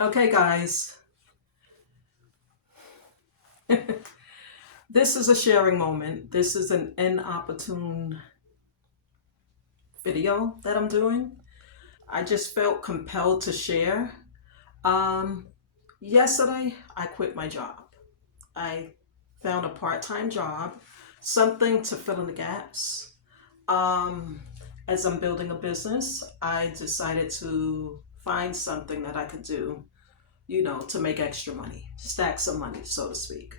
Okay, guys, this is a sharing moment. This is an inopportune video that I'm doing. I just felt compelled to share. Um, Yesterday, I quit my job. I found a part time job, something to fill in the gaps. Um, as I'm building a business, I decided to find something that I could do, to make extra money, stack some money, so to speak.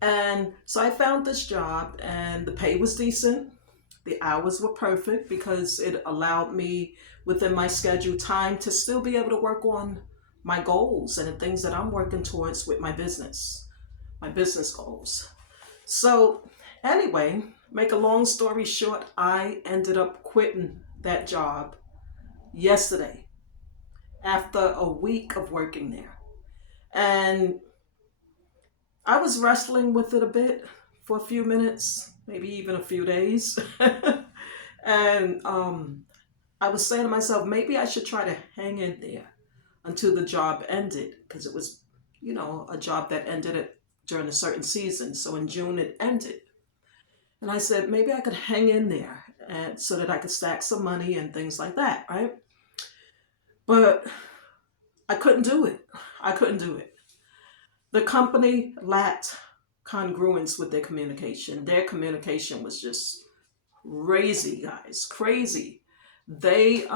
And so I found this job, and the pay was decent. The hours were perfect because it allowed me within my schedule time to still be able to work on my goals and the things that I'm working towards with my business goals. So, anyway, make a long story short, I ended up quitting that job yesterday after a week of working there. And I was wrestling with it a bit for a few minutes, maybe even a few days. and I was saying to myself, maybe I should try to hang in there until the job ended because it was, a job that ended it during a certain season. So in June it ended. And I said, maybe I could hang in there and so that I could stack some money and things like that, right? But I couldn't do it. I couldn't do it. The company lacked congruence with their communication. Their communication was just crazy, guys, crazy. They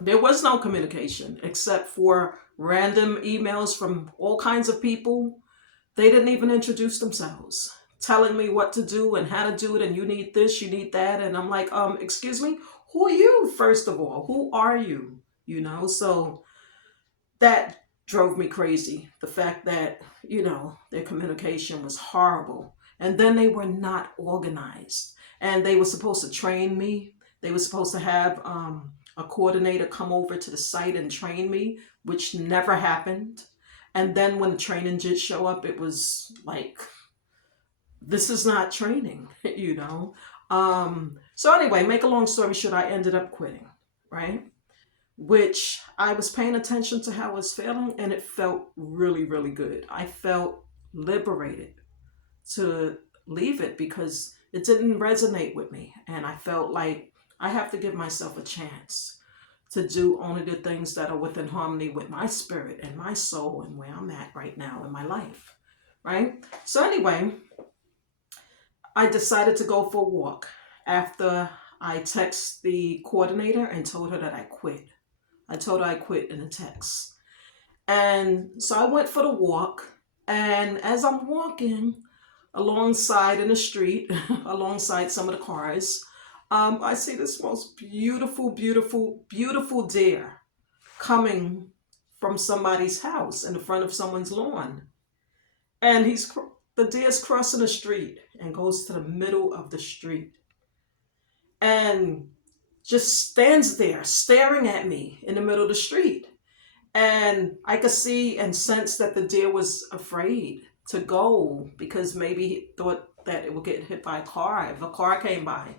there was no communication except for random emails from all kinds of people. They didn't even introduce themselves, telling me what to do and how to do it, and you need this, you need that, and I'm like, excuse me, who are you? First of all, who are you? So that drove me crazy. The fact that, their communication was horrible. And then they were not organized. And they were supposed to train me. They were supposed to have a coordinator come over to the site and train me, which never happened. And then when the training did show up, it was like, this is not training, So anyway, make a long story short, I ended up quitting, right? Which I was paying attention to how I was feeling, and it felt really, really good. I felt liberated to leave it because it didn't resonate with me. And I felt like I have to give myself a chance to do only the things that are within harmony with my spirit and my soul and where I'm at right now in my life. Right? So, anyway, I decided to go for a walk after I texted the coordinator and told her that I quit. I told her I quit in a text. And so I went for the walk. And as I'm walking alongside in the street, alongside some of the cars, I see this most beautiful, beautiful, beautiful deer coming from somebody's house in the front of someone's lawn. And the deer's crossing the street and goes to the middle of the street and just stands there staring at me in the middle of the street. And I could see and sense that the deer was afraid to go because maybe he thought that it would get hit by a car if a car came by.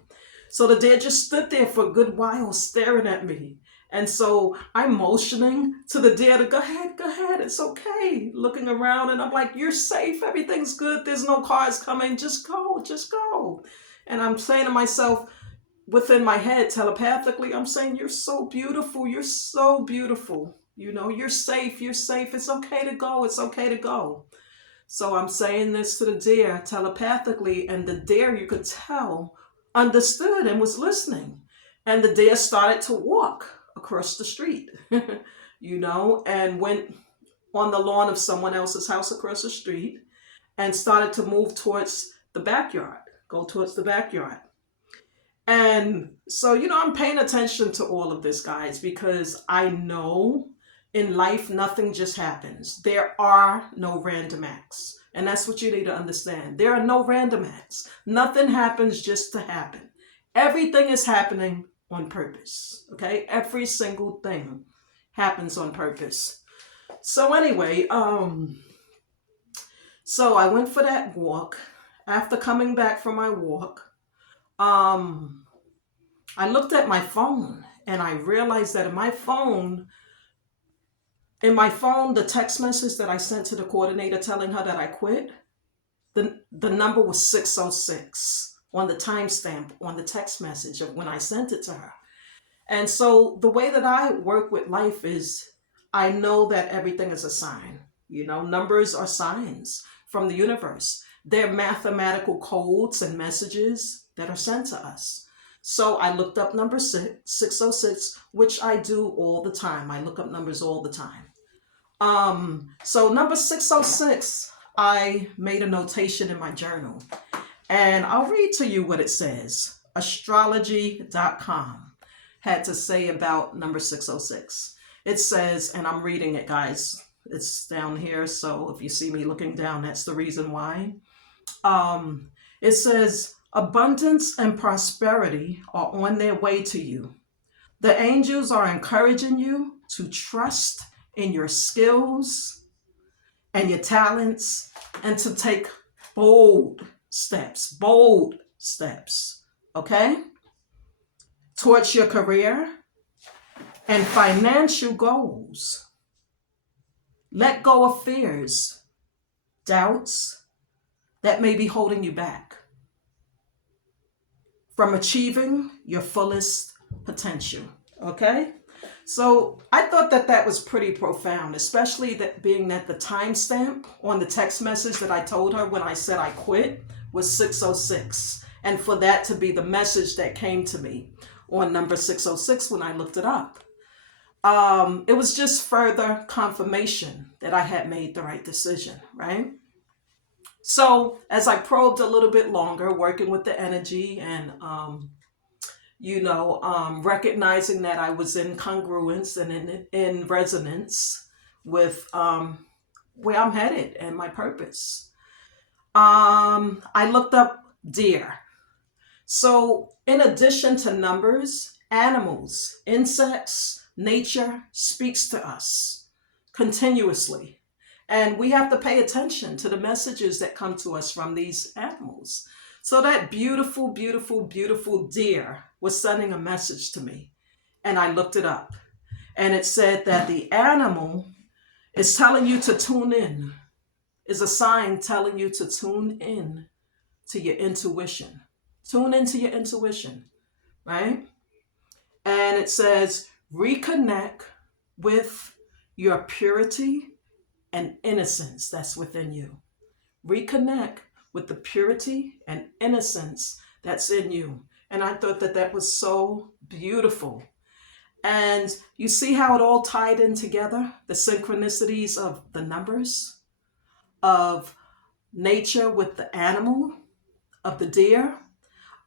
So the deer just stood there for a good while staring at me. And so I'm motioning to the deer to go ahead, it's okay. Looking around, and I'm like, you're safe, everything's good, there's no cars coming, just go, just go. And I'm saying to myself, within my head telepathically, I'm saying, you're so beautiful, you're so beautiful, you're safe, you're safe, it's okay to go, it's okay to go. So I'm saying this to the deer telepathically, and the deer, you could tell, understood and was listening. And the deer started to walk across the street, and went on the lawn of someone else's house across the street and started to move towards the backyard, go towards the backyard. And so, I'm paying attention to all of this, guys, because I know in life nothing just happens. There are no random acts. And that's what you need to understand. There are no random acts. Nothing happens just to happen. Everything is happening on purpose. Okay? Every single thing happens on purpose. So anyway, so I went for that walk. After coming back from my walk, um I looked at my phone and I realized that my phone In my phone, the text message that I sent to the coordinator telling her that I quit, the number was 606 on the timestamp on the text message of when I sent it to her. And so the way that I work with life is I know that everything is a sign. Numbers are signs from the universe. They're mathematical codes and messages that are sent to us. So I looked up number 606, which I do all the time. I look up numbers all the time. So number 606, I made a notation in my journal. And I'll read to you what it says. Astrology.com had to say about number 606. It says, and I'm reading it, guys. It's down here, so if you see me looking down, that's the reason why. It says, abundance and prosperity are on their way to you. The angels are encouraging you to trust in your skills and your talents and to take bold steps, okay, towards your career and financial goals. Let go of fears, doubts that may be holding you back from achieving your fullest potential, okay? So I thought that was pretty profound, especially that being that the timestamp on the text message that I told her when I said I quit was 606. And for that to be the message that came to me on number 606 when I looked it up. It was just further confirmation that I had made the right decision, right? So as I probed a little bit longer, working with the energy and, recognizing that I was in congruence and in resonance with where I'm headed and my purpose. I looked up deer. So in addition to numbers, animals, insects, nature speaks to us continuously. And we have to pay attention to the messages that come to us from these animals. So that beautiful, beautiful, beautiful deer was sending a message to me. And I looked it up. And it said that the animal is telling you to tune in, is a sign telling you to tune in to your intuition. Tune into your intuition, right? And it says, reconnect with your purity and innocence that's within you. Reconnect with the purity and innocence that's in you. And I thought that was so beautiful. And you see how it all tied in together? The synchronicities of the numbers, of nature with the animal, of the deer.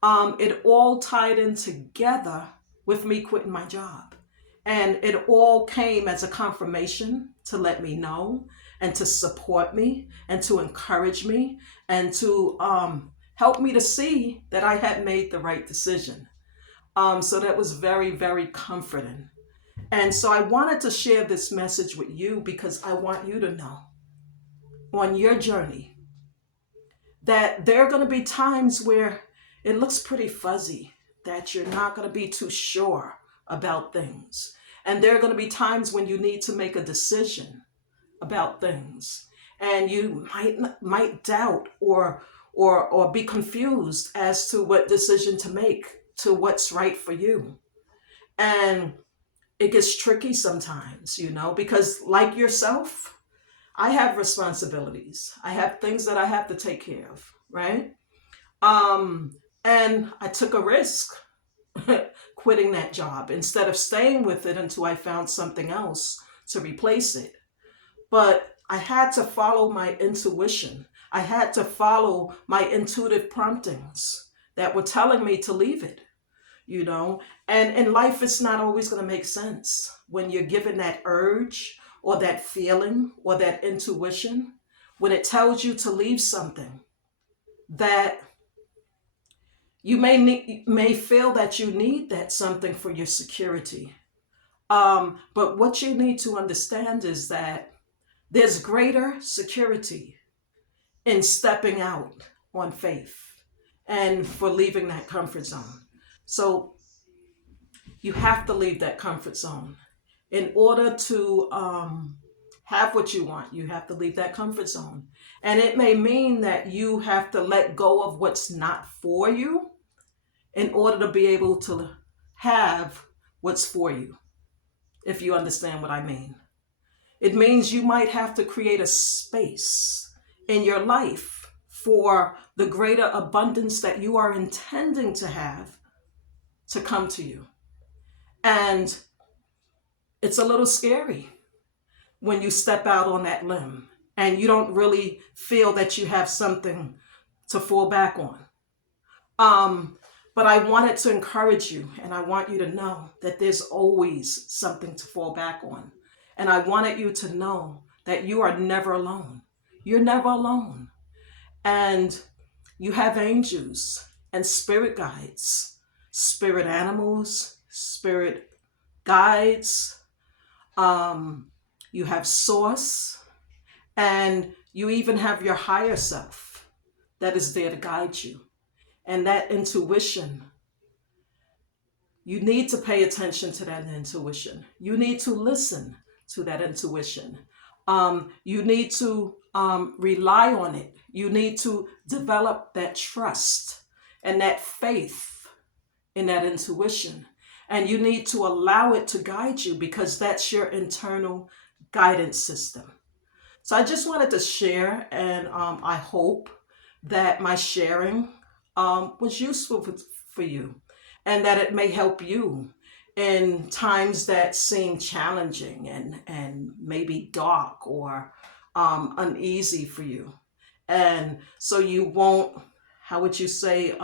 It all tied in together with me quitting my job. And it all came as a confirmation to let me know and to support me and to encourage me and to help me to see that I had made the right decision. So that was very, very comforting. And so I wanted to share this message with you because I want you to know on your journey that there are going to be times where it looks pretty fuzzy, that you're not going to be too sure about things. And there are going to be times when you need to make a decision about things. And you might doubt or be confused as to what decision to make, to what's right for you. And it gets tricky sometimes, because like yourself, I have responsibilities. I have things that I have to take care of, right? And I took a risk quitting that job instead of staying with it until I found something else to replace it. But I had to follow my intuition. I had to follow my intuitive promptings that were telling me to leave it, And in life, it's not always going to make sense when you're given that urge or that feeling or that intuition, when it tells you to leave something that you may feel that you need that something for your security. But what you need to understand is that there's greater security in stepping out on faith and for leaving that comfort zone. So you have to leave that comfort zone In order to have what you want, you have to leave that comfort zone. And it may mean that you have to let go of what's not for you in order to be able to have what's for you, if you understand what I mean. It means you might have to create a space in your life for the greater abundance that you are intending to have to come to you. And it's a little scary when you step out on that limb and you don't really feel that you have something to fall back on. But I wanted to encourage you, and I want you to know that there's always something to fall back on. And I wanted you to know that you are never alone. You're never alone. And you have angels and spirit guides, spirit animals, spirit guides. You have source, and you even have your higher self that is there to guide you. And that intuition, you need to pay attention to that intuition. You need to listen to that intuition. You need to rely on it. You need to develop that trust and that faith in that intuition. And you need to allow it to guide you, because that's your internal guidance system. So I just wanted to share, and I hope that my sharing was useful for you, and that it may help you in times that seem challenging and maybe dark or uneasy for you. And so you won't, how would you say,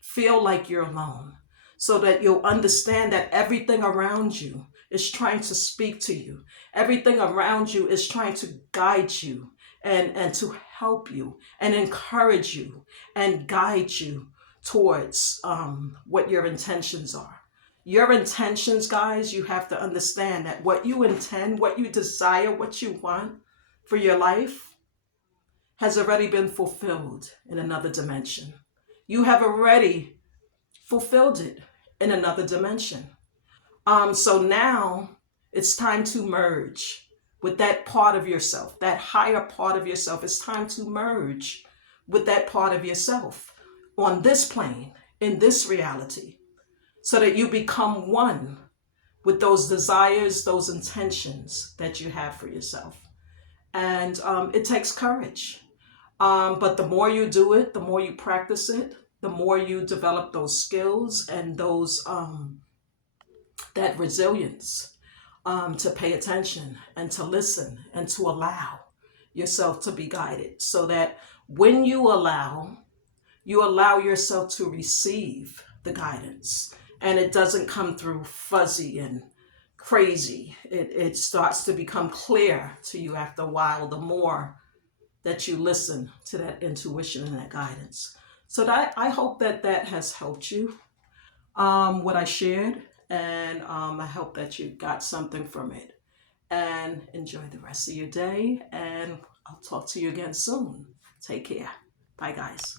feel like you're alone, so that you'll understand that everything around you is trying to speak to you. Everything around you is trying to guide you and to help you and encourage you and guide you towards what your intentions are. Your intentions, guys, you have to understand that what you intend, what you desire, what you want for your life has already been fulfilled in another dimension. You have already fulfilled it in another dimension. So now it's time to merge with that part of yourself, that higher part of yourself. It's time to merge with that part of yourself on this plane, in this reality, so that you become one with those desires, those intentions that you have for yourself. And it takes courage. But the more you do it, the more you practice it, the more you develop those skills and those that resilience to pay attention and to listen and to allow yourself to be guided, so that when you allow yourself to receive the guidance, and it doesn't come through fuzzy and crazy. It starts to become clear to you after a while, the more that you listen to that intuition and that guidance. So that I hope that has helped you, what I shared, and I hope that you got something from it. And enjoy the rest of your day, and I'll talk to you again soon. Take care. Bye, guys.